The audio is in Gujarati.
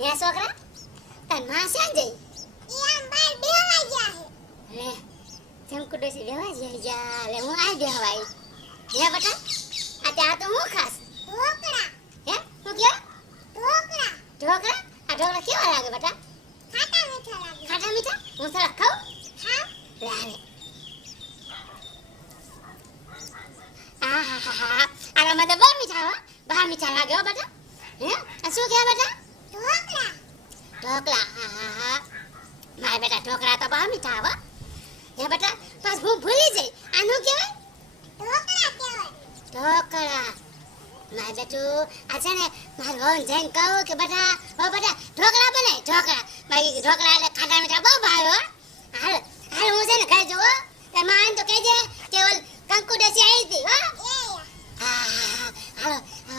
ત્યાં છોકરા તાર માં શ્યાં જઈ ઈ આમ બાર બેહવા ગયા હે લે ચમકુ ડોસી બેહવા જઈ જા લે હું આ બેહવાઈ હે બટા આ તે આ તો હું ખાસ ઢોકળા હે હું કે ઢોકળા ઢોકળા આ ઢોકળા કેવા લાગે બટા ખાટા મીઠા લાગે ખાટા મીઠા હું થોડા ખાઉં ખાવ લે લે આહાહા આ મને બહુ મીઠા હો બહુ મીઠા લાગે હો બટા હે આ શું કે બટા ઢોકળા ઢોકળા આહાહા મારા બેટા ઢોકળા તો બહુ મીઠા હો હે બટા બસ હું ભૂલી જઈ આનું કહેવાય ઢોકળા કહેવાય ઢોકળા મારે બેટું આ છે ને મારું વહુને જઈને કહું કે બેટા હો બેટા ઢોકળા બને ઢોકળા બાકી ઢોકળા એટલે ખાટા મીઠા બહુ ભાવે હો હાલ હાલ હું છે ને ઘરે જવું તાર માં તો કહેજે કે ઓલ કંકુ ડોસી આવી હતી હો